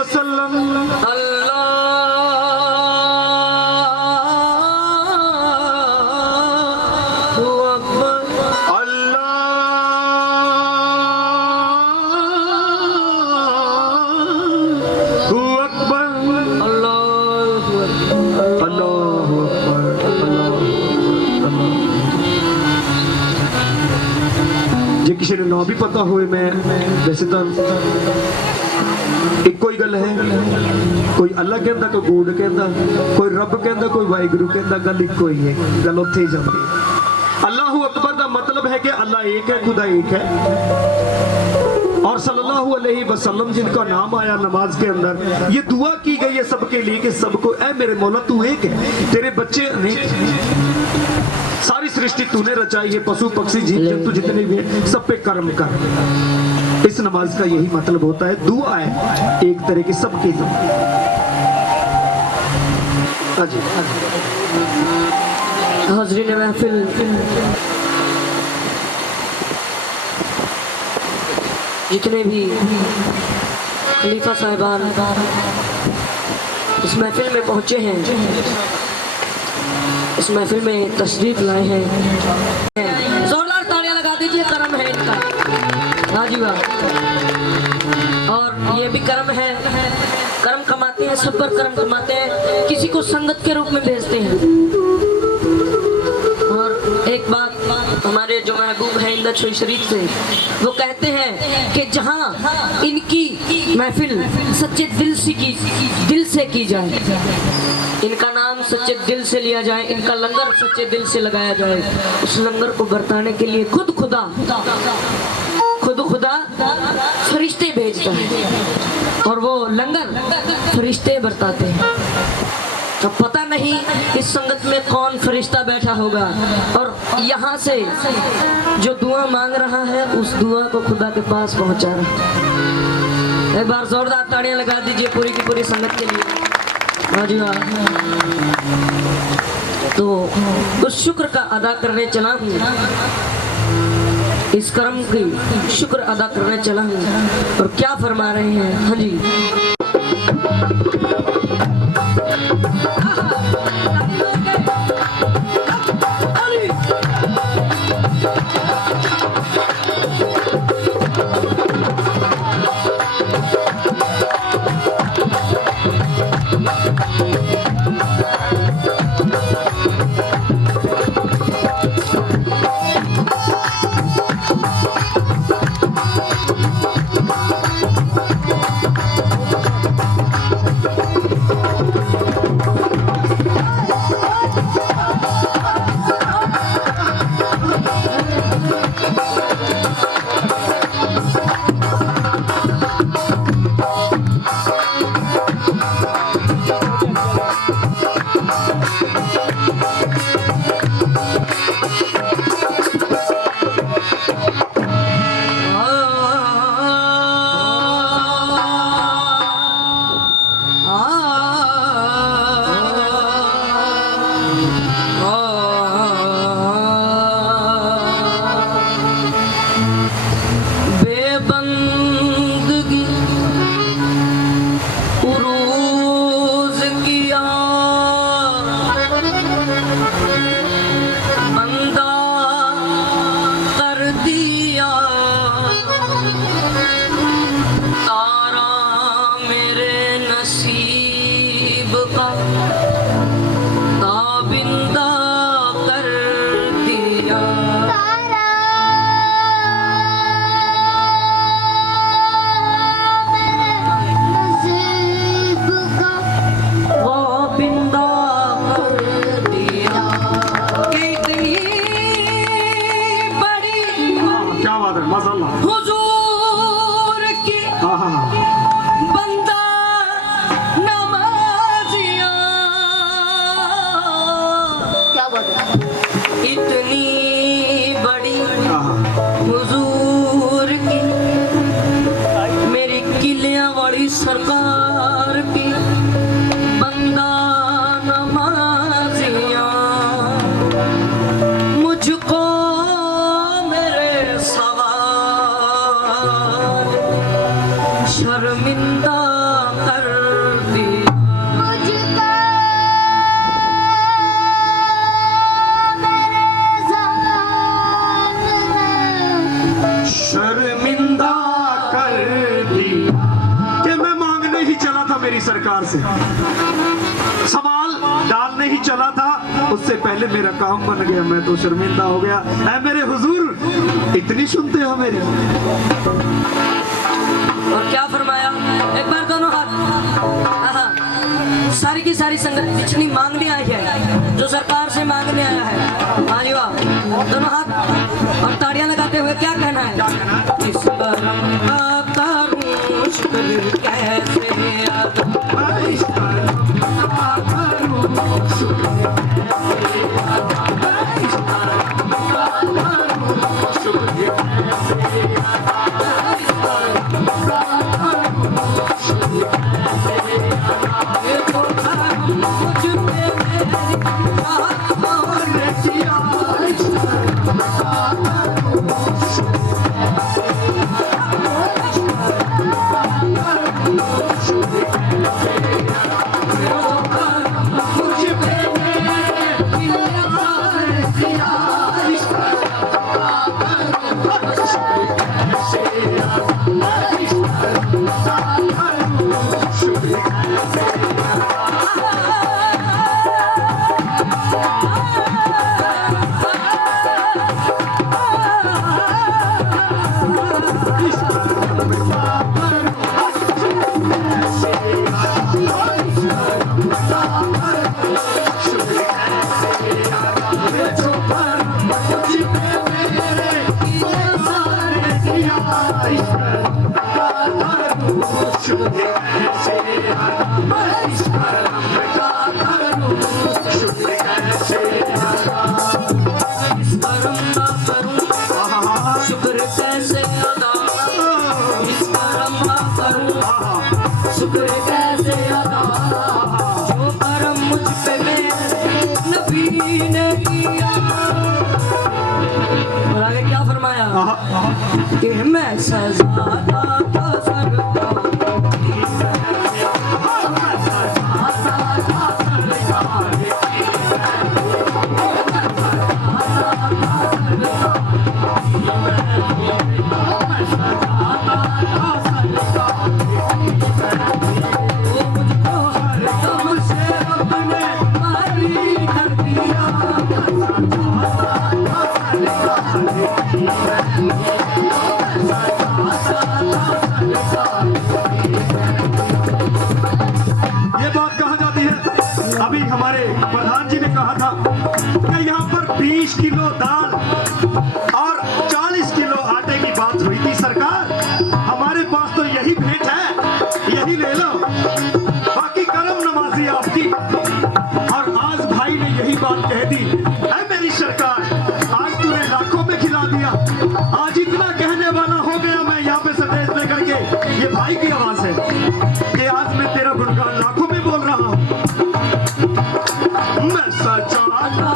वसल्लम। किसी ने ना भी पता हुए, मैं वैसे तो एक ही गल है, कोई अल्लाह कहता, कोई गूड कहता, कोई रब कहता, कोई वाहिगुरु कहता, गल एक ही है, गल उत्थे ही जाती है। अल्लाहु अकबर का मतलब है कि अल्लाह एक है, खुदा एक है। और सल्लल्लाहु अलैहि वसल्लम जिनका नाम आया नमाज के अंदर, ये दुआ की गई है सबके लिए कि सबको, ऐ मेरे मौला तू एक है, तेरे बच्चे अनेक, सारी सृष्टि तूने रचाई है, पशु पक्षी जीव जंतु जितने भी हैं सब पे कर्म कर। इस नमाज का यही मतलब होता है, दुआ है एक तरह की सबकी दुआ। हाज़रीन महफिल, जितने भी खलीफा साहिबान इस महफिल में पहुंचे हैं, इस महफिल में तशरीफ लाए हैं, जोरदार तालियां लगा दीजिए। करम है इनका, हाँ जी वाह। और ये भी करम है, करम कमाते हैं, सब पर करम कमाते हैं, किसी को संगत के रूप में भेजते हैं। और एक बात हमारे जो महबूब है इंदर शोई शरीफ से, वो कहते हैं कि जहाँ इनकी महफिल सच्चे दिल से की जाए, इनका नाम सच्चे दिल से लिया जाए, इनका लंगर सच्चे दिल से लगाया जाए, उस लंगर को बरताने के लिए खुद खुदा फरिश्ते भेजता है और वो लंगर फरिश्ते बरताते हैं। तो पता नहीं इस संगत में कौन फरिश्ता बैठा होगा और यहाँ से जो दुआ मांग रहा है उस दुआ को खुदा के पास पहुँचा रहा है। एक बार जोरदार ताड़ियां लगा दीजिए पूरी की पूरी संगत के लिए। तो उस शुक्र का अदा करने चला हूँ, इस कर्म की शुक्र अदा करने चला हूँ। और क्या फरमा रहे हैं, हाँ जी। शर्मिंदा मेरी सरकार से। सवाल डालने ही चला था, उससे पहले मेरा काम बन गया, मैं तो शर्मिंदा हो गया। ऐ मेरे हुजूर, इतनी सुनते हो मेरी? और क्या फरमाया? एक बार दोनों हाथ। हाँ, सारी की सारी संगत जितनी मांगने आई है, जो सरकार से मांगने आया है, हाँ जी वाह, दोनों हाथ और ताड़ियां लगाते हुए क्या कहना है? इस करम का करूं शुक्र कैसे अदा, इस करम का करूं शुक्र कैसे अदा, इस करम का करूं शुक्र कैसे अदा, इस करम का करूं शुक्र कैसे अदा, ये तो करम मुझ पे मेरी और किया, इस करम का करूं शुक्र शुक्र कैसे अदा, जो करम मुझ पे मेरे नबी ने किया। और आगे क्या फरमाया? कि मैं सजा था सरकार, अभी हमारे प्रधान जी ने कहा था कि यहाँ पर 20 किलो दाल और 40 किलो आटे की बात हुई थी। सरकार, हमारे पास तो यही भेंट है, यही ले लो, बाकी करम नवाजी आपकी। और आज भाई ने यही बात कह दी। ऐ मेरी सरकार, आज तूने लाखों में खिला दिया, आज इतना कहने वाला हो गया मैं यहाँ पे स्टेज पे करके, ये भाई की आवाज है कि आज मैं तेरा गुणगान लाखों में बोल रहा हूँ। मैं सचा था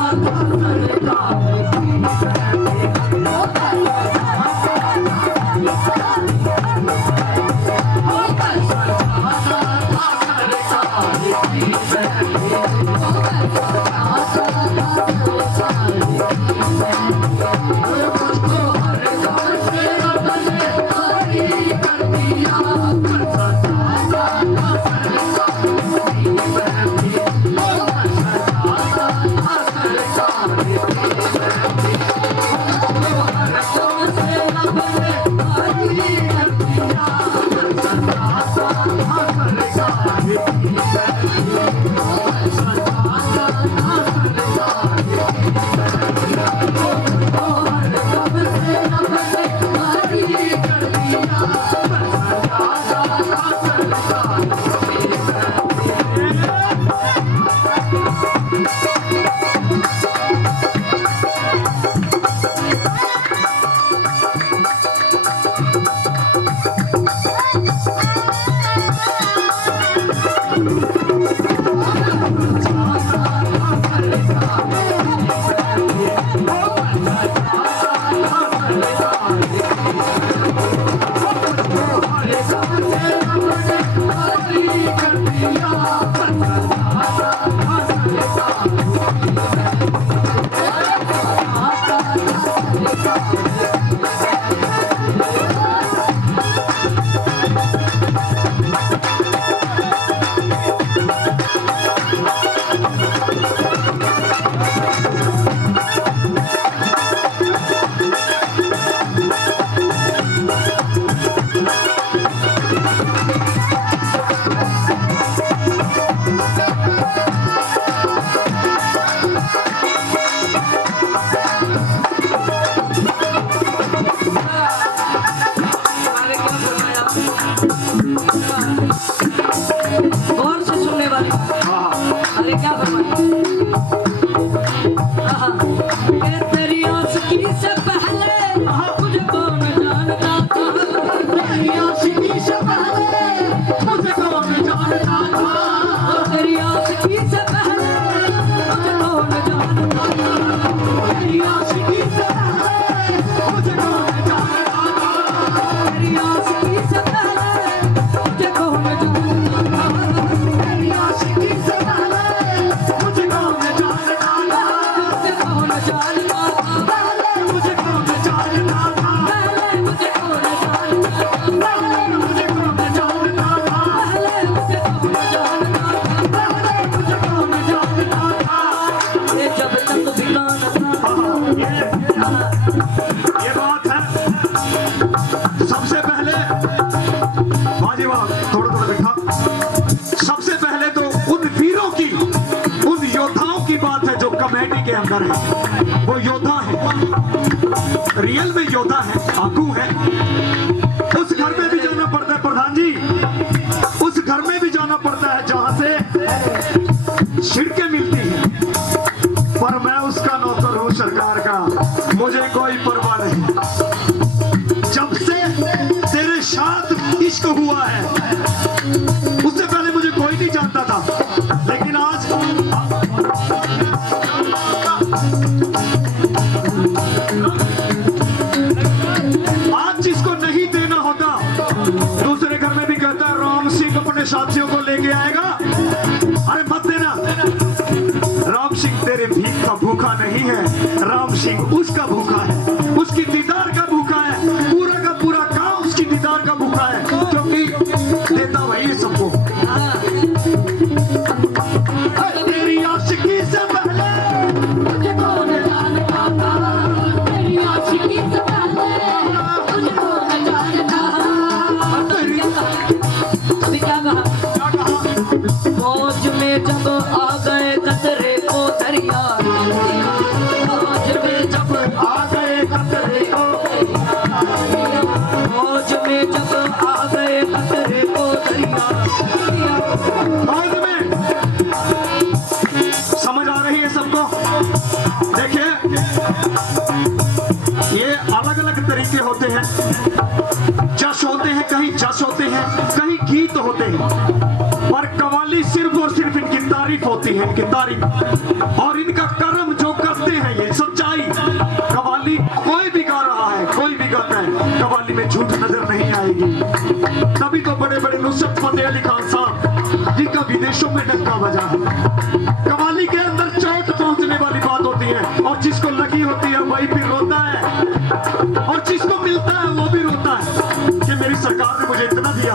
अंदर है, वो योद्धा है, रियल में योद्धा है, आगू है। उस घर में भी जाना पड़ता है प्रधान जी, उस घर में भी जाना पड़ता है जहां से छिड़के मिलती है, पर मैं उसका नौकर हूं सरकार का, मुझे कोई परवाह नहीं। जब से तेरे साथ इश्क हुआ है, उससे पहले मुझे कोई नहीं जानता था, लेकिन आज जिसको नहीं देना होता दूसरे घर में भी कहता है राम सिंह अपने साथियों को लेके आएगा, अरे मत देना। राम सिंह तेरे भीख का भूखा नहीं है, राम सिंह उसका भूखा है, उसकी दीदार का भूखा है, पूरा का पूरा काम उसकी दीदार का भूखा है, क्योंकि देता वही है सबको। तेरी आशिकी से पहले मुझे कौन जानता था, तेरी आशिकी से पहले मुझे कौन जानता था। अभी क्या कहा? मौज में जब आ गए कतरे को दरिया, मौज में जब आ गए कतरे को, मौज में जब आ गए कतरे को दरिया। मौज में समझ आ रही है सबको? देखिए ये अलग अलग तरीके होते हैं, जश होते हैं, कहीं जश होते हैं, कहीं गीत होते हैं, पर कव्वाली सिर्फ और सिर्फ इनकी तारीफ होती है, इनकी तारीफ और इनका कर्म जो करते हैं, ये सच्चाई। कव्वाली कोई भी गा रहा है, कोई भी गाता है, कव्वाली में झूठ नजर नहीं आएगी। तभी तो बड़े बड़े नुसरत फतेह अली खान साहब जिनका विदेशों में डंका बजा है। कव्वाली के अंदर चोट पहुंचने वाली बात होती है, और जिसको लगी होती है वही फिर रोता है, और जिसको मिलता है वो भी रोता है कि मेरी सरकार ने मुझे इतना दिया।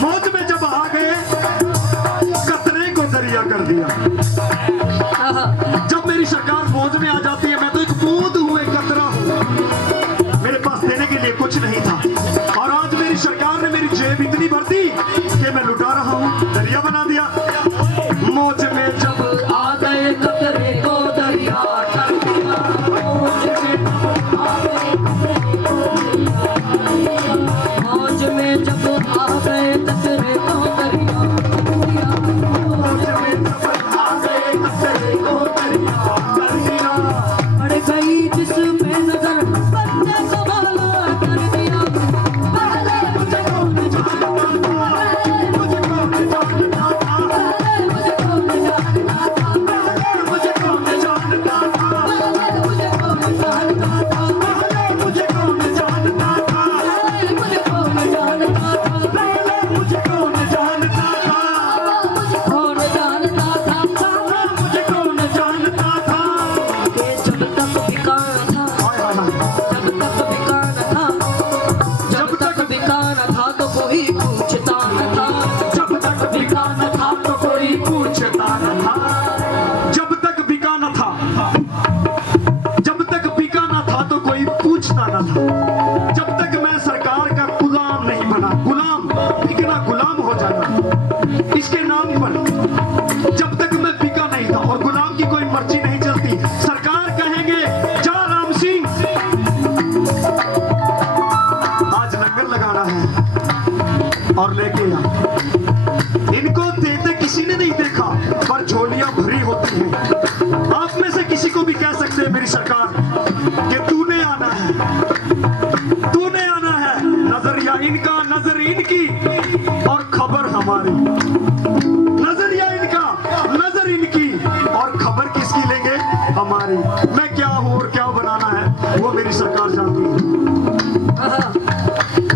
मौज में जब आ गए कतरे को दरिया कर दिया। जब मेरी सरकार मौज में आ जाती है, मैं तो एक बूंद हुए कतरा हूं, मेरे पास देने के लिए कुछ नहीं था, और आज मेरी सरकार ने मेरी जेब इतनी भर दी कि मैं लुटा रहा हूं, दरिया बना दिया। मौज में जब आ गए कतरे को दरिया कर दिया, मौज में आ गए मौज में जब आ गए कतरे को दरिया, मौज में जब आ गए कतरे को दरिया कर दिया। पड़ गई जिसमें नजर बंदे को माला कर दिया। पहले मुझे कौन जानता था, मुझे कौन जानता था, मुझे कौन जानता था, पहले मुझे कौन जानता था, मुझे कौन जानता था, पहले मुझे कौन जानता था, मुझे कौन जानता था, पहले मुझे कौन जानता था, कौन जानता था, मुझे कौन जानता था। कि जब तक बिकाना था, हाय हाय हाय। जब तक बिकाना था, जब तक बिकाना था तो कोई पूछता न था, जब तक बिका न था तो कोई पूछता न था, जब तक बिका न था, जब तक बिका न था तो कोई पूछता न था, जब तक मैं सरकार का गुलाम नहीं बना। गुलाम बिकना, गुलाम हो जाना इसके नाम पर, जब तक मैं बिका नहीं था, और गुलाम की कोई मर्जी नहीं चलती। सरकार कहेंगे जा राम सिंह, आज लंगर लगाना है और लेके आ। इनको देते किसी ने नहीं देखा, पर झोलियां भरी होती हैं। आप में से किसी को भी कह सकते हैं मेरी सरकार कि तूने आना है, तूने आना है। नजरिया इनका, नजर इनकी, और खबर हमारी। नजरिया इनका, नजर इनकी, और खबर किसकी लेंगे? हमारी। मैं क्या हूं और क्या बनाना है वो मेरी सरकार जानती है।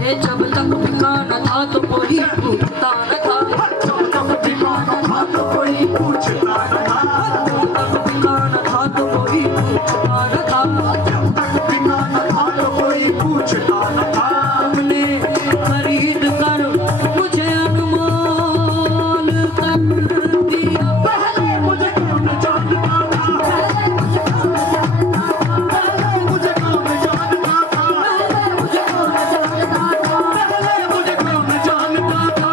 ये जब तक बिकाना था तो कोई पूछता न था, जब तक बिकाना था तो कोई पूछता न था, जब तक बिकाना था तो कोई पूछता न था, जब तक बिकाना था तो कोई पूछता न था। तुमने खरीद कर मुझे अनमोल कर दिया। पहले मुझे कौन जानता था, पहले मुझे कौन जानता था, मुझे कौन जानता था, पहले मुझे कौन जानता था,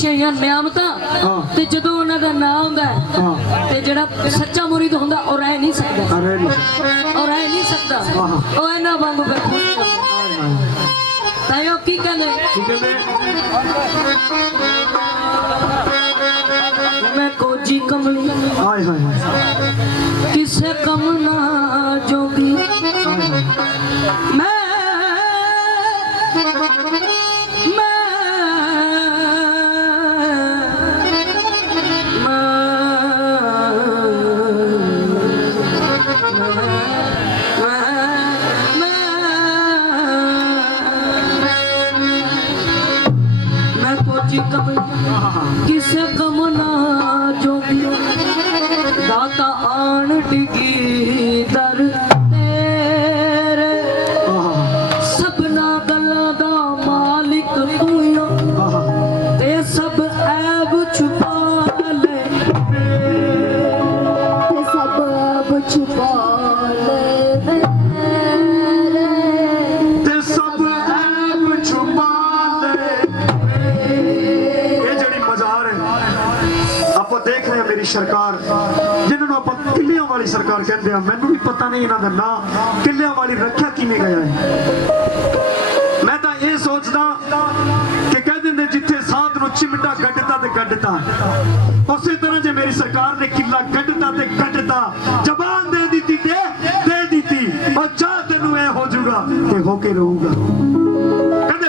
ਬਖਸ਼ਿਆ ਨਿਆਮਤਾਂ ਹਾਂ। ਤੇ ਜਦੋਂ ਉਹਨਾਂ ਦਾ ਨਾਮ ਹੁੰਦਾ ਹੈ, ਹਾਂ। ਤੇ ਜਿਹੜਾ ਸੱਚਾ ਮੁਰੀਦ ਹੁੰਦਾ ਉਹ ਰਹਿ ਨਹੀਂ ਸਕਦਾ, ਅਰੇ ਨਹੀਂ ਉਹ ਰਹਿ ਨਹੀਂ ਸਕਦਾ, ਹਾਂ। ਉਹ ਇਹਨਾਂ ਵਾਂਗੂ ਫਿਰ ਖੁਸ਼ ਹੁੰਦਾ। ਤਾਂ ਉਹ ਕੀ ਕਹਿੰਦੇ, ਕੀ ਕਹਿੰਦੇ ਮੈਂ ਕੋਜੀ ਕਮਲੀ ਹਾਏ ਹਾਏ ਹਾਏ ਕਿਸੇ ਕਮ ਨਾ ਜੋਗੀ, ਮੈਂ कोची कम किसे कम ना जोगी, दाता आन डिगी दर तेरे, सबना गल्लां दा मालिक तू ते सब ऐब छुपा ले, ते सब ऐब छुपा ले ਤੇ ਸਭ ਐਬ ਛੁਪਾ ਲੈ। ਇਹ ਜਿਹੜੀ ਮਜ਼ਾਰ ਹੈ ਆਪਾਂ ਦੇਖ ਰਹੇ ਹਾਂ ਮੇਰੀ ਸਰਕਾਰ, ਜਿਹਨਾਂ ਨੂੰ ਆਪਾਂ ਕਿੱਲਿਆਂ ਵਾਲੀ ਸਰਕਾਰ ਕਹਿੰਦੇ ਆ, ਮੈਨੂੰ ਵੀ ਪਤਾ ਨਹੀਂ ਇਹਨਾਂ ਦਾ ਨਾਂ ਕਿੱਲਿਆਂ ਵਾਲੀ ਰੱਖਿਆ ਕਿਵੇਂ ਗਿਆ ਹੈ। ਮੈਂ ਤਾਂ ਇਹ ਸੋਚਦਾ ਕਿ ਕਹਿ ਦਿੰਦੇ ਜਿੱਥੇ ਸਾਧ ਨੂੰ ਚਿਮਟਾ ਗੱਡਤਾ ਤੇ ਗੱਡਤਾ, ਉਸੇ ਤਰ੍ਹਾਂ ਜੇ ਮੇਰੀ ਸਰਕਾਰ ਨੇ ਕਿੱਲਾ ਗੱਡਤਾ ਤੇ ਗੱਡਤਾ, ਜ਼ਬਾਨ ਦੇ ਦਿੱਤੀ ਤੇ ਦੇ ਦਿੱਤੀ, ਉਹ ਚਾਹ ਤੈਨੂੰ ਇਹ ਹੋ ਜਾਊਗਾ ਤੇ ਹੋ ਕੇ ਰਹੂਗਾ। ਕਹਿੰਦੇ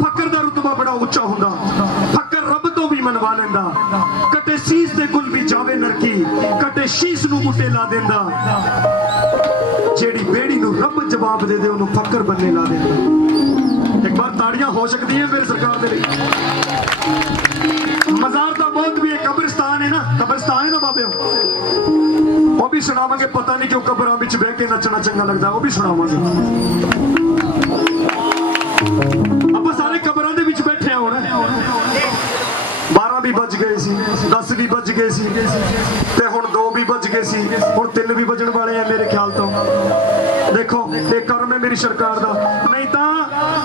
ਫਕਰ ਦਾ ਰੁਤਬਾ ਬੜਾ ਉੱਚਾ ਹੁੰਦਾ, ਫਕਰ ਰੱਬ ਤੋਂ ਵੀ ਮਨਵਾ ਲੈਂਦਾ, ਕਟੇ ਸੀਸ ਦੇ ਗੁਲ ਵੀ ਜਾਵੇ ਨਰਕੀ, ਕਟੇ ਸ਼ੀਸ ਨੂੰ ਬੁੱਟੇ ਲਾ ਦਿੰਦਾ, ਜਿਹੜੀ ਬੇੜੀ ਨੂੰ ਰੱਬ ਜਵਾਬ ਦੇ ਦੇ ਉਹਨੂੰ ਫਕਰ ਬੰਨੇ ਲਾ ਦਿੰਦਾ। ਇੱਕ ਵਾਰ ਤਾੜੀਆਂ ਹੋ ਸਕਦੀਆਂ ਮੇਰੀ ਸਰਕਾਰ ਦੇ ਲਈ। ਮਜ਼ਾਰ ਦਾ ਬਹੁਤ ਵੀ ਇਹ ਕਬਰਿਸਤਾਨ ਹੈ ਨਾ, ਕਬਰਿਸਤਾਨ ਹੈ ਨਾ ਬਾਬਿਓ, ਉਹ ਵੀ ਸੁਣਾਵਾਂਗੇ। ਪਤਾ ਨਹੀਂ ਕਿਉਂ ਕਬਰਾਂ ਵਿੱਚ ਬਹਿ ਕੇ ਨੱਚਣਾ ਚੰਗਾ ਲੱਗਦਾ, ਉਹ ਵੀ ਸੁਣਾਵਾਂਗੇ। ਆਪਾਂ ਸਾਰੇ ਕਬਰਾਂ ਦੇ ਵਿੱਚ ਬੈਠੇ ਆ, ਹੁਣ 12 ਵੀ ਵੱਜ ਗਏ ਸੀ, 10 ਵੀ ਵੱਜ ਗਏ ਸੀ, ਤੇ ਹੁਣ 2 ਵੀ ਵੱਜ ਗਏ ਸੀ, ਹੁਣ 3 ਵੀ ਵੱਜਣ ਵਾਲੇ ਆ ਮੇਰੇ ਖਿਆਲ ਤੋਂ। ਦੇਖੋ ਇਹ ਕਰਮ ਹੈ ਮੇਰੀ ਸਰਕਾਰ ਦਾ, ਨਹੀਂ ਤਾਂ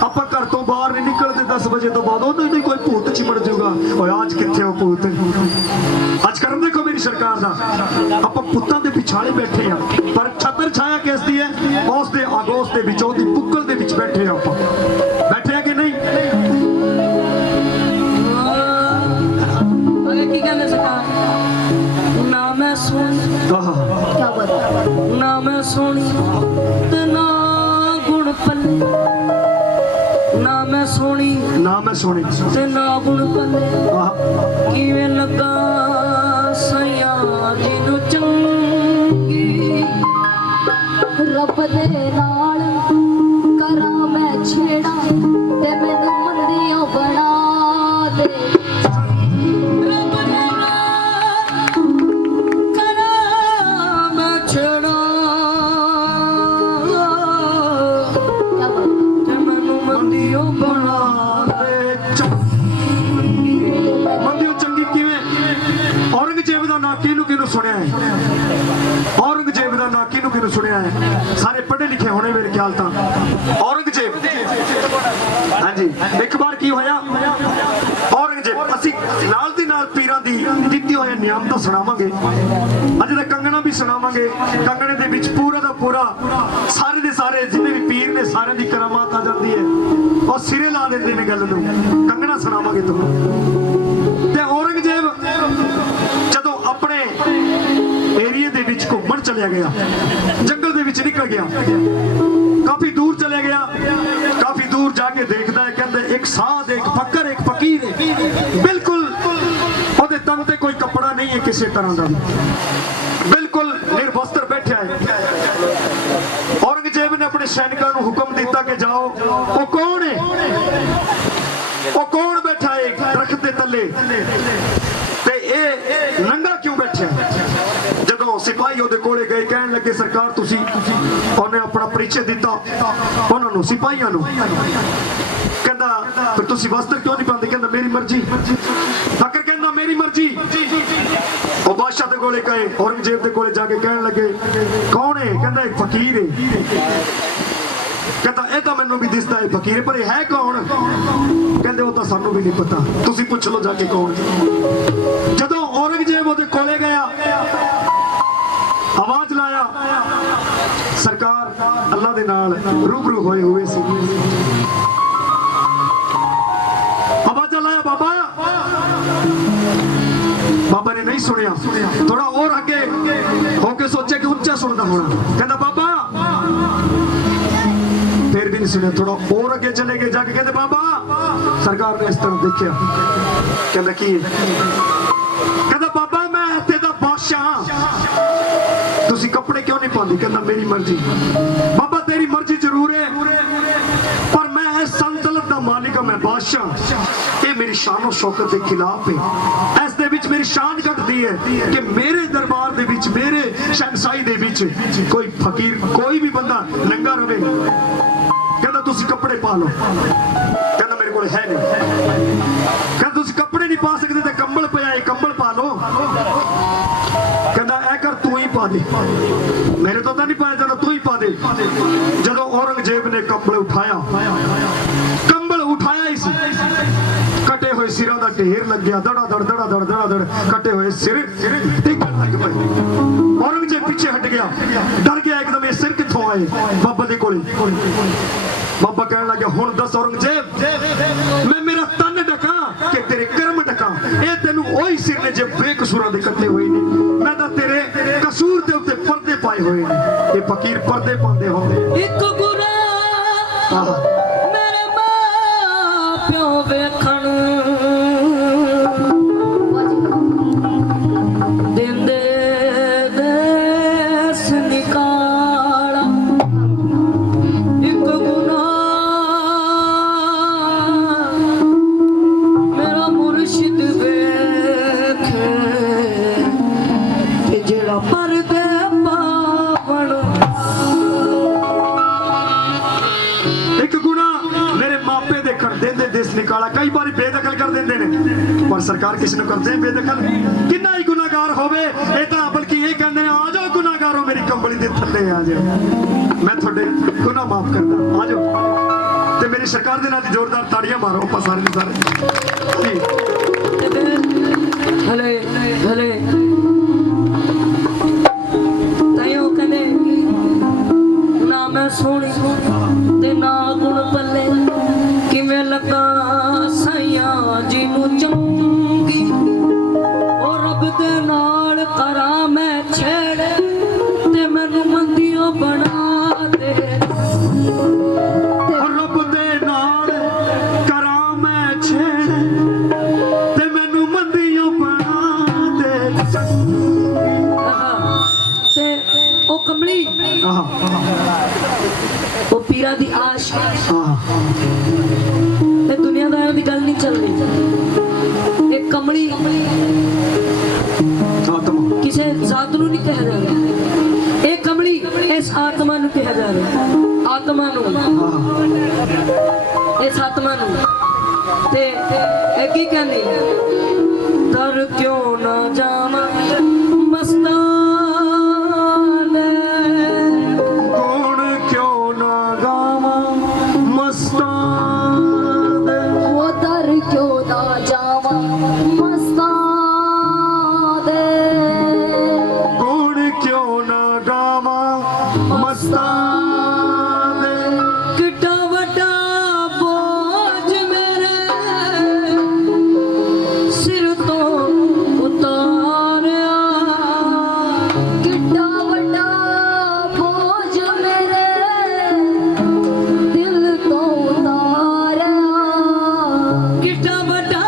ਆਪਾਂ ਘਰ ਤੋਂ ਬਾਹਰ ਨਹੀਂ ਨਿਕਲਦੇ 10 ਵਜੇ ਤੋਂ ਬਾਅਦ, ਉਹਨੂੰ ਨਹੀਂ ਕੋਈ ਭੂਤ ਚਿਮੜ ਜਾਊਗਾ। ਓਏ ਅੱਜ ਕਿੱਥੇ ਉਹ ਭੂਤ, ਅੱਜ ਕਰਮ ਦੇਖੋ ਮੇਰੀ ਸਰਕਾਰ ਦਾ। ਆਪਾਂ ਪੁੱਤਾਂ ਦੇ ਪਿਛਾਲੇ ਬੈਠੇ ਆ, ਪਰ ਛਤਰ ਛਾਇਆ ਕਿਸ ਦੀ ਹੈ, ਉਸ ਦੇ ਆਗੋਸ਼ ਦੇ ਵਿੱਚ, ਉਹਦੀ ਪੁੱਕਲ ਦੇ ਵਿੱਚ ਬੈਠੇ ਆ। ਆਪਾਂ ਬੈਠੇ ਆ ਕਿ ਨਹੀਂ? ਅਰੇ ਕੀ ਕਹਿੰਦੇ ਸਰਕਾਰ, ਨਾ ਮੈਂ ਸੁਣ क्या बता ना मैं सुनी ते ना गुण पल्ले, ना मैं सुनी ਨਾ ਮੈਂ ਸੁਣੀ ते ना गुण पल्ले, ਆਹ किवें लगा सैया जिनु चंगी, रब दे नाल करा मैं छेड़ा ते मैनू मंदियों बना दे, रब दे नाल करा मैं छेड़ा क्या बता ते मैनू मंदियों बना ਮੰਦੀ ਉਹ ਚੰਗੀ ਕਿਵੇਂ? ਔਰੰਗਜ਼ੇਬ ਦਾ ਨਾਂ ਕਿਹਨੂੰ ਕਿਹਨੂੰ ਸੁਣਿਆ ਹੈ? ਔਰੰਗਜ਼ੇਬ ਦਾ ਨਾਂ ਕਿਹਨੂੰ ਕਿਹਨੂੰ ਸੁਣਿਆ ਹੈ? ਸਾਰੇ ਪੜ੍ਹੇ ਲਿਖੇ ਹੋਣੇ ਮੇਰੇ ਖਿਆਲ ਤਾਂ। ਔਰੰਗਜ਼ੇਬ, ਹਾਂਜੀ, ਇੱਕ ਵਾਰ ਕੀ ਹੋਇਆ, ਔਰੰਗਜ਼ੇਬ, ਅਸੀਂ ਨਾਲ ਦੀ ਨਾਲ ਪੀਰਾਂ ਦੀ ਦਿੱਤੀ ਹੋਈ ਨਿਆਮਤਾਂ ਸੁਣਾਵਾਂਗੇ। ਅੱਜ ਦਾ ਕੰਗਣਾ ਵੀ ਸੁਣਾਵਾਂਗੇ। ਕੰਗਣੇ ਦੇ ਵਿੱਚ ਪੂਰਾ ਦਾ ਪੂਰਾ ਸਾਰੇ ਦੇ ਸਾਰੇ ਜਿੰਨੇ ਵੀ ਪੀਰ ਨੇ ਸਾਰਿਆਂ ਦੀ ਕਰਾਮਾਤ ਆ ਜਾਂਦੀ ਹੈ, ਉਹ ਸਿਰੇ ਲਾ ਦਿੰਦੇ ਨੇ ਗੱਲ ਨੂੰ। ਕੰਗਣਾ ਸੁਣਾਵਾਂਗੇ ਤੁਹਾਨੂੰ। ਤੇ ਔਰੰਗਜ਼ੇਬ ਜਦੋਂ ਆਪਣੇ ਏਰੀਏ ਦੇ ਵਿੱਚ ਘੁੰਮਣ ਚਲਿਆ ਗਿਆ, ਜੰਗਲ ਦੇ ਵਿੱਚ ਨਿਕਲ ਗਿਆ, ਕਾਫੀ ਦੂਰ ਚਲੇ ਗਿਆ, ਕਾਫੀ ਦੂਰ ਜਾ ਕੇ ਦੇਖਦਾ ਹੈ, ਕਹਿੰਦੇ ਇੱਕ ਸਾਧ, ਇੱਕ ਫਕਰ, ਇੱਕ ਫਕੀਰ ਹੈ, ਬਿਲਕੁਲ ਉਹਦੇ ਤਨ ਤੇ ਕੋਈ ਕੱਪੜਾ ਨਹੀਂ ਹੈ ਕਿਸੇ ਤਰ੍ਹਾਂ ਦਾ, ਬਿਲਕੁਲ ਨਿਰਵਸਤਰ ਬੈਠਾ ਹੈ। ਔਰੰਗਜ਼ੇਬ ਨੇ ਆਪਣੇ ਸੈਨਿਕਾਂ ਨੂੰ ਹੁਕਮ ਦਿੱਤਾ ਕਿ ਜਾਓ। ਉਹ ਕੌਣ ਹੈ? ਉਹ ਕੌਣ ਬੈਠਾ ਹੈ ਦਰਖਤ ਦੇ ਥੱਲੇ, ਤੇ ਇਹ ਨੰਗਾ ਕਿਉਂ ਬੈਠਾ? ਜਦੋਂ ਸਿਪਾਹੀ ਉਹਦੇ ਕੋਲੇ ਗਏ, ਕਹਿਣ ਲੱਗੇ ਸਰਕਾਰ ਤੁਸੀਂ, ਉਹਨੇ ਆਪਣਾ ਪਰਿਚੈ ਦਿੱਤਾ ਉਹਨਾਂ ਨੂੰ, ਸਿਪਾਹੀਆਂ ਨੂੰ। ਕਹਿੰਦਾ ਫਿਰ ਤੁਸੀਂ ਵਸਤਰ ਕਿਉਂ ਨਹੀਂ ਪਾਉਂਦੇ? ਕਹਿੰਦਾ ਮੇਰੀ ਮਰਜ਼ੀ। ਫਕਰ ਕਹਿੰਦਾ ਮੇਰੀ ਮਰਜ਼ੀ। ਉਹ ਬਾਦਸ਼ਾਹ ਦੇ ਕੋਲੇ ਗਏ, ਔਰੰਗਜ਼ੇਬ ਦੇ ਕੋਲੇ ਜਾ ਕੇ ਕਹਿਣ ਲੱਗੇ ਕੌਣ ਹੈ? ਕਹਿੰਦਾ ਇੱਕ ਫਕੀਰ ਹੈ। ਕਹਿੰਦਾ ਇਹ ਤਾਂ ਮੈਨੂੰ ਵੀ ਦਿਸਦਾ ਹੈ ਫਕੀਰ, ਪਰ ਇਹ ਹੈ ਕੌਣ? ਕਹਿੰਦੇ ਉਹ ਤਾਂ ਸਾਨੂੰ ਵੀ ਨਹੀਂ ਪਤਾ, ਤੁਸੀਂ ਪੁੱਛ ਲਓ ਜਾ ਕੇ ਕੌਣ। ਜਦੋਂ ਔਰੰਗਜ਼ੇਬ ਉਹਦੇ ਕੋਲੇ ਗਿਆ, ਆਵਾਜ਼ ਲਾਇਆ, ਸਰਕਾਰ ਅੱਲਾ ਦੇ ਨਾਲ ਰੂਬਰੂ ਹੋਏ ਹੋਏ ਸੀ। ਆਵਾਜ਼ ਲਾਇਆ ਬਾਬਾ, ਬਾਬਾ ਨੇ ਨਹੀਂ ਸੁਣਿਆ, ਥੋੜਾ ਹੋਰ ਅੱਗੇ ਹੋ ਕੇ ਸੋਚਿਆ ਕਿ ਉੱਚਾ ਸੁਣਦਾ ਹੋਣਾ। ਕਹਿੰਦਾ ਬਾਬਾ, ਫਿਰ ਵੀ ਨਹੀਂ ਸੁਣਿਆ, ਥੋੜਾ ਹੋਰ ਅੱਗੇ ਚਲੇ ਗਏ, ਜਾ ਕੇ ਕਹਿੰਦੇ ਬਾਬਾ। ਸਰਕਾਰ ਨੇ ਇਸ ਤਰ੍ਹਾਂ ਦੇਖਿਆ, ਕਹਿੰਦਾ ਕੀ ਹੈ? ਕਹਿੰਦਾ ਬਾਬਾ ਮੈਂ ਇੱਥੇ ਦਾ ਬਾਦਸ਼ਾਹ, ਤੁਸੀਂ ਕੱਪੜੇ ਕਿਉਂ ਨਹੀਂ ਪਾਉਂਦੇ? ਕਹਿੰਦਾ ਮੇਰੀ ਮਰਜ਼ੀ। ਬਾਬਾ ਤੇਰੀ ਮਰਜ਼ੀ ਜ਼ਰੂਰ ਹੈ, ਪਰ ਮੈਂ ਇਸ ਸੰਤਲਤ ਦਾ ਮਾਲਿਕ ਹਾਂ, ਮੈਂ ਬਾਦਸ਼ਾਹ। ਇਹ ਮੇਰੀ ਸ਼ਾਨ ਸ਼ੌਕਤ ਦੇ ਖਿਲਾਫ ਹੈ। ਇਸ ਦੇ ਵਿੱਚ ਮੇਰੀ ਸ਼ਾਨ ਘਟਦੀ ਹੈ ਕਿ ਮੇਰੇ ਦਰਬਾਰ ਦੇ ਵਿੱਚ, ਮੇਰੇ ਸ਼ਹਿਨशाही ਦੇ ਵਿੱਚ ਕੋਈ ਫਕੀਰ, ਕੋਈ ਵੀ ਬੰਦਾ ਨੰਗਾ ਰਵੇ। ਕਹਿੰਦਾ ਤੁਸੀਂ ਕੱਪੜੇ ਪਾ ਲਓ। ਕਹਿੰਦਾ ਮੇਰੇ ਕੋਲ ਹੈ ਨਹੀਂ। ਕਹਿੰਦਾ ਤੁਸੀਂ ਕੱਪੜੇ ਨਹੀਂ ਪਾ ਸਕਦੇ ਤੇ ਕੰਬਲ ਪਿਆ ਹੈ, ਕੰਬਲ ਪਾ ਲਓ। ਕਹਿੰਦਾ ਐ ਕਰ ਤੂੰ ਹੀ ਪਾ ਦੇ, ਮੇਰੇ ਤੋਂ ਤਾਂ ਨਹੀਂ ਪਾਇਆ ਜਾਂਦਾ, ਤੂੰ ਹੀ ਪਾ ਦੇ। ਜਦੋਂ ਔਰੰਗਜ਼ੇਬ ਨੇ ਕੰਬਲ ਉਠਾਇਆ, ਕੰਬਲ ਉਠਾਇਆ ਹੀ ਸੀ, ਕਟੇ ਹੋਏ ਸਿਰਾਂ ਦਾ ਢੇਰ ਲੱਗਿਆ, ਦੜਾ ਦੜ ਦੜਾ ਦੜ ਦੜਾ ਦੜ ਕਟੇ ਹੋਏ ਸਿਰ ਡਿੱਗਣ ਲੱਗ ਪਏ। ਔਰੰਗਜ਼ੇਬ ਪਿੱਛੇ ਹਟ ਗਿਆ, ਡਰ ਗਿਆ ਇੱਕਦਮ, ਇਹ ਸਿਰ ਕਿੱਥੋਂ ਆਏ? ਬਾਬਾ ਦੇ ਕੋਲੇ। ਬਾਬਾ ਕਹਿਣ ਲੱਗਾ ਹੁਣ ਦੱਸ ਔਰੰਗਜ਼ੇਬ, ਮੈਂ ਮੇਰਾ ਤਨ ਢਕਾਂ ਕਿ ਤੇਰੇ ਕਰਮ ਢਕਾਂ? ਇਹ ਤੈਨੂੰ ਉਹੀ ਸਿਰ ਨੇ ਜੇ ਬੇਕਸੂਰਾਂ ਦੇ ਕੱਟੇ ਹੋਏ ਨੇ, ਮੈਂ ਤਾਂ ਤੇਰੇ ਕਸੂਰ ਦੇ ਉੱਤੇ ਪਰਦੇ ਪਾਏ ਹੋਏ ਨੇ। ਇਹ ਫਕੀਰ ਪਰਦੇ ਪਾਉਂਦੇ ਹੋਣਗੇ। ਇੱਕ ਗੁਨਾਹ ਮੇਰੇ ਮਾਂ ਪਿਓ ਵੇਖਣ ਦਿੰਦੇ ਦੇਸ ਨਿਕਾਲਾ। ਇੱਕ ਗੁਨਾਹ ਮੇਰਾ ਮੁਰਸ਼ਿਦ ਵੇਖੇ ਕਿ ਜਿਹੜਾ ਪਰਦੇ ਪਾਵਣ। ਇੱਕ ਗੁਨਾਹ ਮੇਰੇ ਮਾਪੇ ਦੇਖਣ ਦਿੰਦੇ ਦੇਸ ਨਿਕਾਲਾ। ਕਈ ਵਾਰੀ ਬੇਦਖਲ ਕਰ ਦਿੰਦੇ ਨੇ, ਪਰ ਸਰਕਾਰ ਕਿਸੇ ਨੂੰ ਕਰਦੇ ਬੇਦਖਲ। ਕਿੰਨਾ ਹੀ ਗੁਨਾਹਗਾਰ ਹੋਵੇ, ਇਹ ਤਾਂ ਬਲਕਿ ਇਹ ਕਹਿੰਦੇ ਨੇ ਆ ਜਾਓ ਗੁਨਾਹਗਾਰੋ, ਮੇਰੀ ਕੰਬਲੀ ਦੇ ਥੱਲੇ ਆ ਜਾਓ, ਮੈਂ ਤੁਹਾਡੇ ਗੁਨਾਹ ਮਾਫ ਕਰਦਾ, ਆ ਜਾਓ। ਤੇ ਮੇਰੀ ਸਰਕਾਰ ਦੇ ਨਾਲ ਜ਼ੋਰਦਾਰ ਤਾੜੀਆਂ ਮਾਰੋ ਆਪਾਂ ਸਾਰੇ ਦੇ ਸਾਰੇ। ਹਲੇ ਹਲੇ ਤਾਇਓ ਕਹਿੰਦੇ ਨਾ ਮੈਂ ਸੋਹਣੀ ਤੇ ਨਾ ਗੁਣ ਪੱਲੇ, ਕਿਵੇਂ ਲੱਗਾ ਸਾਈਆਂ ਜੀ ਨੂੰ ਚੰਗੀ। ਉਹ ਰੱਬ ਦੇ ਨਾਲ ਕਰਾਂ ਮੈਂ ਛੇੜ ਤੇ ਮੈਨੂੰ ਮੰਦੀਆਂ ਬਣਾ ਦੇ। ਰੱਬ ਦੇ ਨਾਲ ਕਰਾਂ ਮੈਂ ਛੇੜ ਤੇ ਮੈਨੂੰ ਮੰਦੀਆਂ ਬਣਾ ਦੇ। ਤੇ ਉਹ ਕਮਲੀ, ਉਹ ਪੀਰਾਂ ਦੀ ਆਸ਼ ਤੇ ਦੁਨੀਆਦਾਰਾਂ ਦੀ ਗੱਲ ਨਹੀਂ ਚੱਲ ਰਹੀ। ਇਹ ਕਮਲੀ ਕਿਸੇ ਜ਼ਾਤ ਨੂੰ ਨਹੀਂ ਕਿਹਾ ਜਾ ਰਿਹਾ, ਇਹ ਕਮਲੀ ਇਸ ਆਤਮਾ ਨੂੰ ਕਿਹਾ ਜਾ ਰਿਹਾ। ਆਤਮਾ ਨੂੰ, ਇਸ ਆਤਮਾ ਨੂੰ। ਤੇ ਇਹ ਕੀ ਕਹਿੰਦੀ? ਦਰ ਕਿਉਂ ਨਾ ਜਾਵਾਂ ਮਸਤਾਨੇ, ਗੁਣ ਕਿਉਂ ਨਾ ਗਾਵਾਂ ਮਸਤਾਂ ਦੇ। वो दर क्यों ना जावा मस्तां दे, ਗੁਣ ਕਿਉਂ ਨਾ ਗਾਵਾਂ ਮਸਤਾਂ ਦੇ। ਕਿੱਡਾ ਵੱਡਾ ਬੋਝ ਮੇਰੇ ਸਿਰ ਤੋਂ ਉਤਾਰਿਆ। किड्डा वड्डा बोझ मेरे दिल तो उतारा। ਕਿੱਡਾ ਵੱਡਾ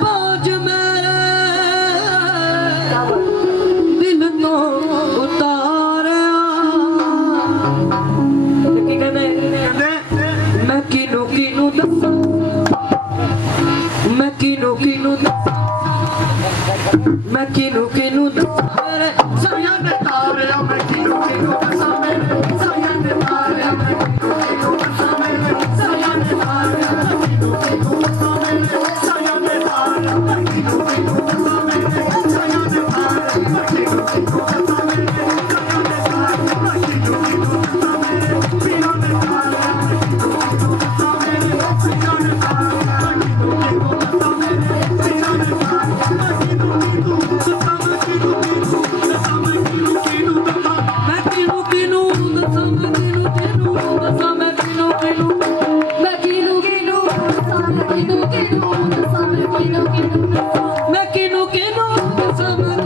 ਬੋਝ ਮੇਰੇ ਦਿਲ ਤੋਂ ਉਤਾਰਿਆ। ਕੀ ਕਹਿੰਦੇ? ਮੈਂ ਕਿਨੂੰ ਦੱਸਾਂ, ਮੈਂ ਕਿਨੂੰ ਦੱਸਾਂ, ਮੈਂ ਕਿਨੂੰ ਦੱਸਾਂ ਮੇਰੇ ਸਾਰਿਆਂ ਨੇ ਤਾਰਿਆ, ਮੈਂ ਕਿਨੂੰ ਦੱਸਾਂ ਮੇਰੇ ਸਾਰਿਆਂ ਨੇ ਤਾਰਿਆ, ਮੈਂ ਕਿਨੂੰ ਦੱਸਾਂ ਮੇਰੇ ਸਾਰਿਆਂ ਨੇ ਤਾਰਿਆ, ਮੈਂ ਕਿਨੂੰ ਦੱਸਾਂ ਮੇਰੇ ਸਾਰਿਆਂ ਨੇ ਤਾਰਿਆ, ਮੈਂ ਕਿਨੂੰ ਦੱਸਾਂ ਮੇਰੇ ਸਾਰਿਆਂ ਨੇ ਤਾਰਿਆ, ਮੈਂ ਕਿਨੂੰ ਦੱਸਾਂ ਮੇਰੇ ਸਾਰਿਆਂ ਨੇ ਤਾਰਿਆ, ਮੈਂ ਕਿਨੂੰ ਦੱਸਾਂ ਮੇਰੇ ਪੀਰਾਂ ਨੇ ਤਾਰਿਆ।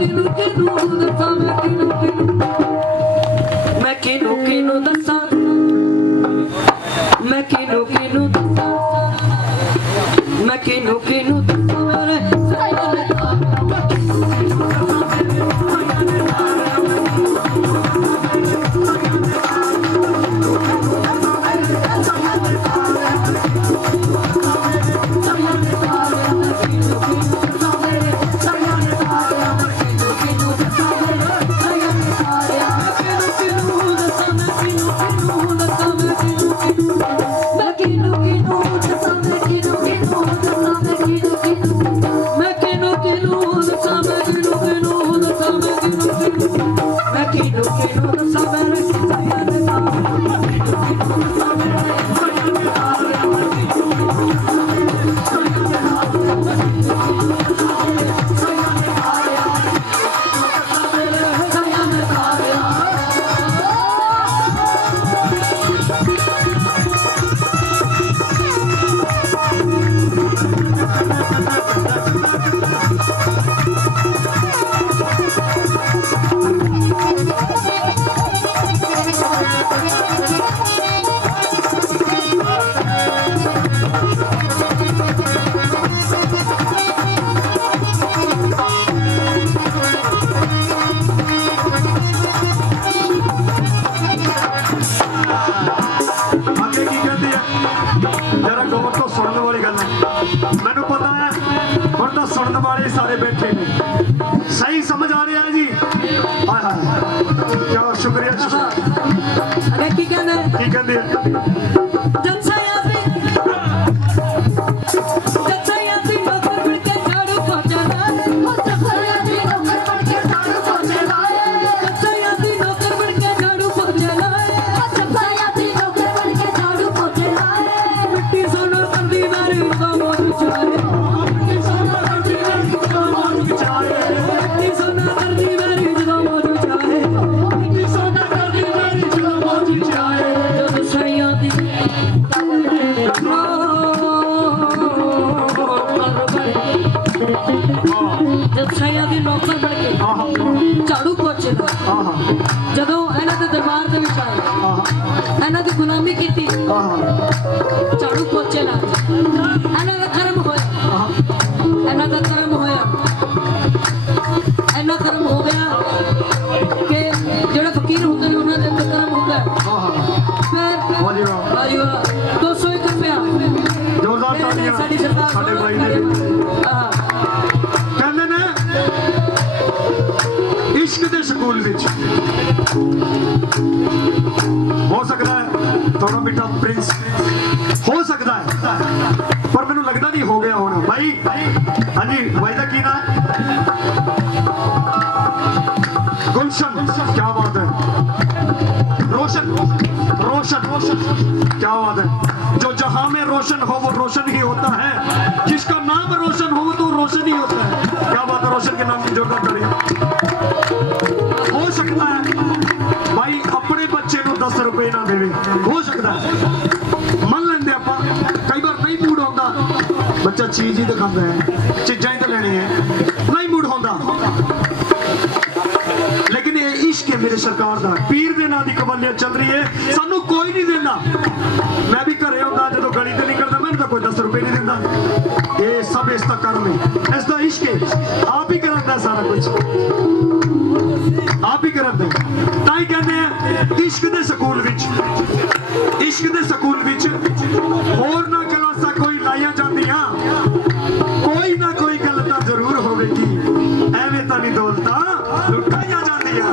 किनू किनू दसा मैं किनू किनू दसा मैं किनू किनू दसा मैं किनू किनू दसा मेरे मैनू पता है हुण तां सुनने वाले सारे बैठे ने सही समझ आ रहा है जी हाय हाय क्या शुक्रिया अरे की कहना है की कहंदे जनसा यादी नौकर बन के झाड़ू पोंछा लाए जनसा यादी नौकर बन के झाड़ू पोंछा लाए जनसा यादी नौकर बन के झाड़ू पोंछा लाए जनसा यादी नौकर बन के झाड़ू पोंछा लाए मिट्टी सोना करदी मेरी तो मोर चाहे मिट्टी सोना करदी मेरी तो मोर चाहे मिट्टी सोना करदी मेरी तो मोर चाहे मिट्टी सोना करदी मेरी तो मोर चाहे जनसा यादी ਜੱਥਿਆਂ ਦੀ ਨੌਕਰ ਬਣ ਕੇ ਝਾੜੂ ਪੋਚੇ ਜਦੋਂ ਇਹਨਾਂ ਦੇ ਦਰਬਾਰ ਦੇ ਵਿੱਚ ਆਏ ਇਹਨਾਂ ਦੀ ਗੁਲਾਮੀ ਕੀਤੀ ਝਾੜੂ ਪੋਚੇ ਲਾ ਇਹਨਾਂ ਦਾ ਕਰਮ ਹੋਇਆ ਇਹਨਾਂ ਦਾ ਕਰਮ ਹੋਇਆ ਇਹਨਾਂ ਕਰਮ ਹੋ ਗਿਆ ਕਿ ਜਿਹੜੇ ਫਕੀਰ ਹੁੰਦੇ ਨੇ ਉਹਨਾਂ ਦੇ ਅੰਦਰ ਕਰਮ ਹੁੰਦਾ ਫਿਰ ਵਾਹ 201 ਰੁਪਇਆ जोरदार तालियां ਸਾਡੀ ਸਰਕਾਰ साडे भाई ने कहंदे ने इश्क दे स्कूल विच हो सकता है थोड़ा मिठा प्रिंस हो सकता है पर मैनू लगता नहीं हो गया होना भाई हाँ जी भाई का की नाम है गुलशन क्या बात है रोशन रोशन क्या बात है जो जहां में रोशन हो वो रोशन ही होता है जिसका नाम रोशन हो वो तो रोशन ही होता है क्या बात है रोशन के नाम की जोरदार ताली हो सकता है भाई अपने बच्चे को 10 रुपए ना देवे हो सकता है मन लेंदे आप कई बार नहीं मूड होता बच्चा चीज ही दिखाता है चीजा ही तो लेनी है नहीं मूड होता लेकिन ये इश्क है मेरे सरकार दा पीर दे नाम दी कवालियां चल रही है सानू कोई नहीं देना मैं भी घरे होता जो गली ते निकलता मैंने तो कोई 10 रुपए नहीं देता ये सब इसका कर्म है इसका इश्क है आप ही कराता है सारा कुछ आप ही कराते हैं ताई कहते हैं इश्क दे स्कूल विच होर ना क्लासा कोई लाइया जांदियां कोई ना कोई गल तां जरूर होवेगी एवें तां नहीं दौलता लुटाइया जांदियां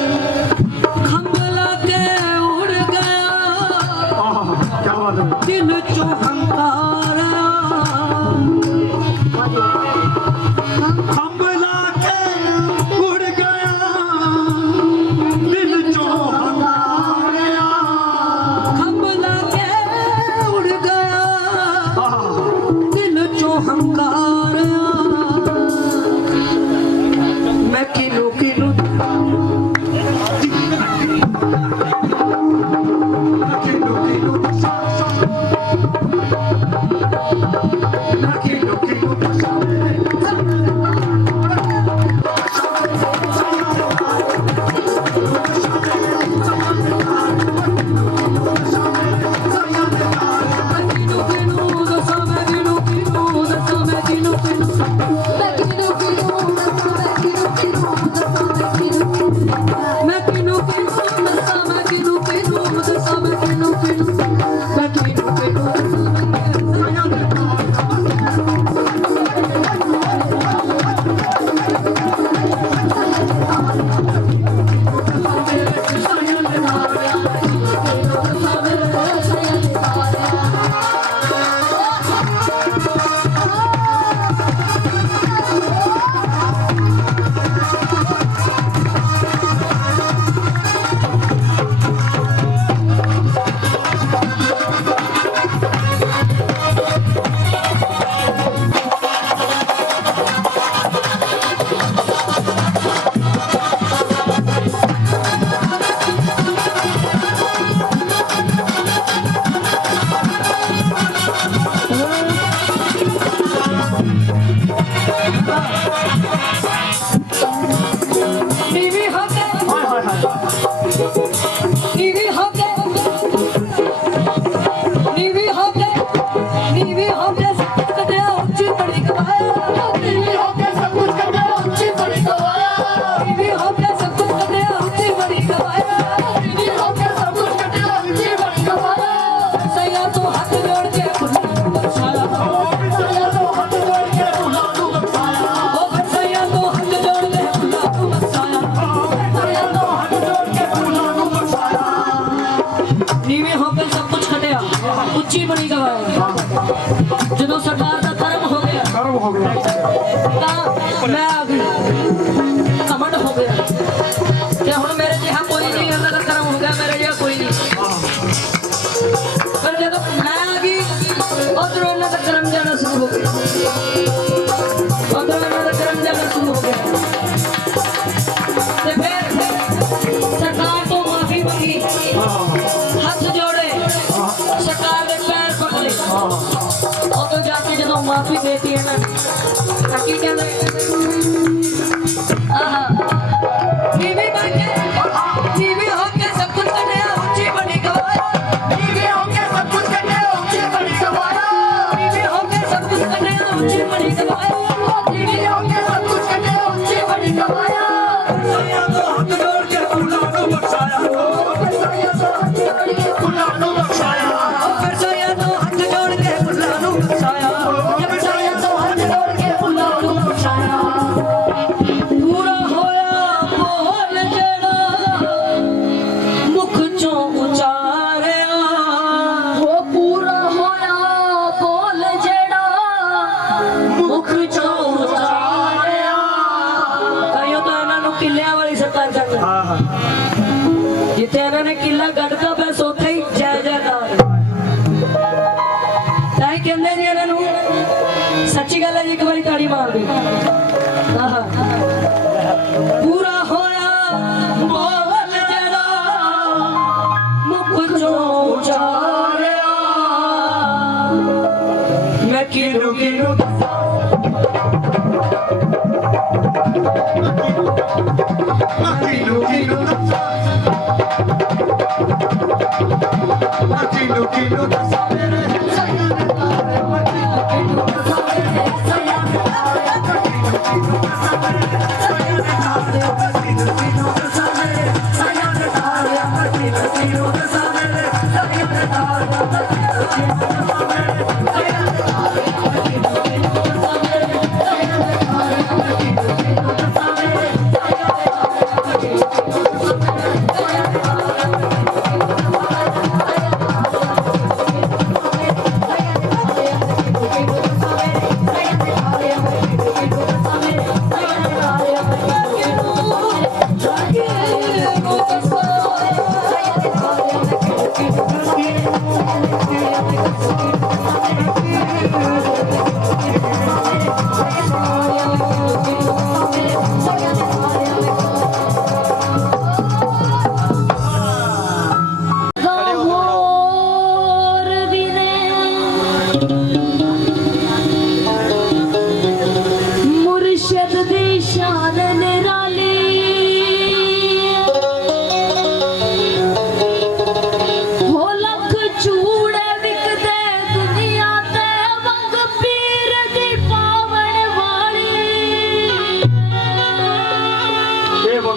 खंभ लाके उड़ गए नीवी होके कटे ऊंची बड़ी गवाया नीवी होके सब कुछ कटे ऊंची बड़ी गवाया नीवी होके सब कुछ कटे ऊंची बड़ी गवाया नीवी होके सब कुछ कटे ऊंची बड़ी गवाया सैया तो हाथ जोड़ के खुला बख्शाया सैया तो हाथ जोड़ के खुला बख्शाया ओ सैया तो हाथ जोड़ के खुला बख्शाया सैया तो हाथ जोड़ के खुला बख्शाया नीवी होके सब कुछ कटे ऊंची बड़ी गवाया ਜਦੋਂ ਸਰਦਾਰ ਦਾ ਕਰਮ ਹੋ ਗਿਆ ਤਾਂ ਮੈਂ ਆ ਗਈ ਕਮੰਡ ਹੋ ਗਿਆ ਕਿ ਹੁਣ ਮੇਰੇ ਜਿਹਾ ਕੋਈ ਨਹੀਂ ਇਹਨਾਂ ਦਾ ਕਰਮ ਹੋ ਗਿਆ ਮੇਰੇ ਜਿਹਾ ਕੋਈ ਨਹੀਂ ਪਰ ਜਦੋਂ ਮੈਂ ਆ ਗਈ ਉਧਰੋਂ ਇਹਨਾਂ ਦਾ ਕਰਮ ਜਾਣਾ ਸ਼ੁਰੂ ਹੋ ਗਿਆ ਉਧਰੋਂ ਇਹਨਾਂ ਦਾ ਕਰਮ ਜਾਣਾ ਸ਼ੁਰੂ ਹੋ ਗਿਆ ਤੇ ਫਿਰ ਸਰਕਾਰ ਤੋਂ ਮਾਫੀ ਮੰਗੀ ਹੱਥ ਜੋੜੇ ਸਰਕਾਰ ਦੇ ਪੈਰ ਪਕੜ ਲਏ ਉਦੋਂ ਜਾ ਕੇ ਜਦੋਂ ਮਾਫੀ ਦੇਤੀ ਇਹਨਾਂ ਨੇ ਤਾਂ ਕੀ ਕਹਿੰਦੇ ਆਹਾ ਨੀਵੀਂ ਬਣ ਕੇ ਨੀਵੀਂ ਹੋ ਕੇ ਸਭ ਕੁਝ ਕੱਢਿਆ ਉੱਚੀ ਬਣੀ ਗਵਾਇਆ ਨੀਵੀਂ ਹੋ ਕੇ ਸਭ ਕੁਝ ਕੱਢਿਆ ਉੱਚੀ ਬਣੀ ਗਵਾਇਆ ਨੀਵੀਂ ਹੋ ਕੇ ਸਭ ਕੁਝ ਕੱਢਿਆ ਉੱਚੀ ਬਣੀ ਗਵਾਇਆ ਨੀਵੀਂ ਹੋ ਕੇ ਸਭ ਕੁਝ ਕੱਢਿਆ ਉੱਚੀ ਬਣੀ ਗਵਾਇਆ ਸਈਆ ਤੋਂ ਹੱਥ ਜੋੜ ਕੇ ਫੁੱਲਾਂ ਨੂੰ ਬਖਸ਼ਾਇਆ ਸਈਆ ਤੋਂ ਹੱਥ ਜੋੜ ਕੇ ਫੁੱਲਾਂ ਨੂੰ ਬਖਸ਼ਾਇਆ ਫਿਰ ਸਈਆ ਤੋਂ ਹੱਥ ਜੋੜ ਕੇ ਫੁੱਲਾਂ ਨੂੰ ਬਖਸ਼ਾਇਆ ਪੂਰਾ ਹੋਇਆ ਬੋਲ ਜਿਹੜਾ ਮੁਖ ਚੋਂ ਉਚਾਰਿਆ ਹੋ ਪੂਰਾ ਹੋਇਆ ਬੋਲ ਜਿਹੜਾ ਮੁਖ ਚੋਂ ਉਚਾਰਿਆ ਤਾਈਓ ਤਾਂ ਇਹਨਾਂ ਨੂੰ ਕਿੱਲਿਆਂ ਵਾਲੀ ਸਰਕਾਰ ਕਹਿੰਦੇ ਜਿੱਥੇ ਇਹਨਾਂ ਨੇ ਕਿੱਲਾ ਗੱਡਦਾ ਬਸ ਉੱਥੇ ਹੀ ਜੈ ਜੈਕਾਰ ਤਾਂ ਹੀ ਕਹਿੰਦੇ ਜੀ ਇਹਨਾਂ ਨੂੰ ਸੱਚੀ ਗੱਲ ਹੈ ਜੀ ਇੱਕ ਵਾਰੀ ਤਾੜੀ ਮਾਰ ਦੇ ਆਹਾ ਪੂਰਾ ਹੋਇਆ ਬੋਲ ਜਿਹੜਾ ਮੁਖ ਚੋਂ ਉਚਾਰਿਆ ਮੈਂ ਕਿਹਨੂੰ ਕਿਹਨੂੰ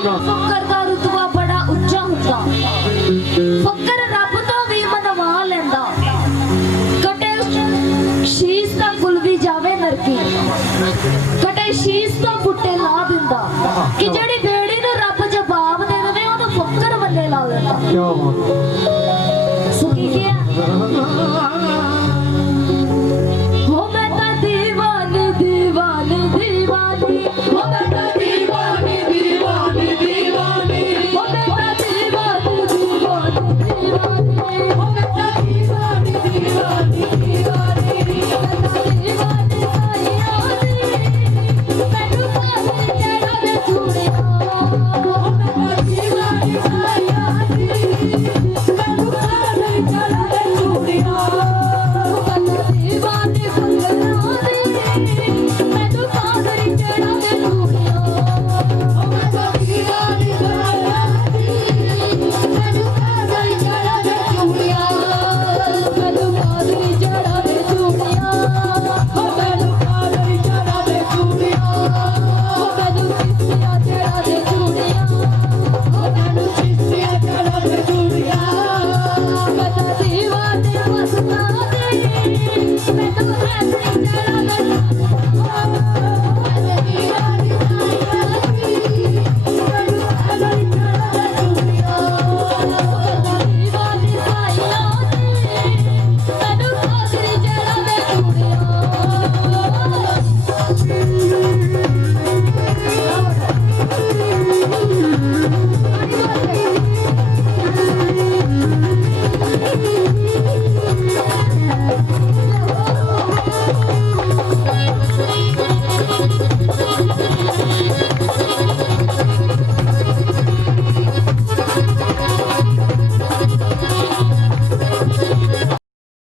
ਫਕਰ ਦਾ ਰੁਤਬਾ ਬੜਾ ਉੱਚਾ ਹੁੰਦਾ ਫਕਰ ਰੱਬ ਤੋਂ ਵੀ ਮਨਵਾ ਲੈਂਦਾ ਕਟੇ ਸ਼ੀਸ਼ ਦਾ ਗੁਲ ਵੀ ਜਾਵੇ ਨਰਕੀ ਕਟੇ ਸ਼ੀਸ਼ ਤੋਂ ਬੁੱਟੇ ਲਾ ਦਿੰਦਾ ਕਿ ਜਿਹੜੀ ਬੇੜੀ ਨੂੰ ਰੱਬ ਜਵਾਬ ਦੇ ਦੇਵੇ ਉਹਨੂੰ ਫਕਰ ਵੱਲੇ ਲਾ ਲੈਂਦਾ ਕਿਉਂ ਸੁਖੀ ਗਿਆ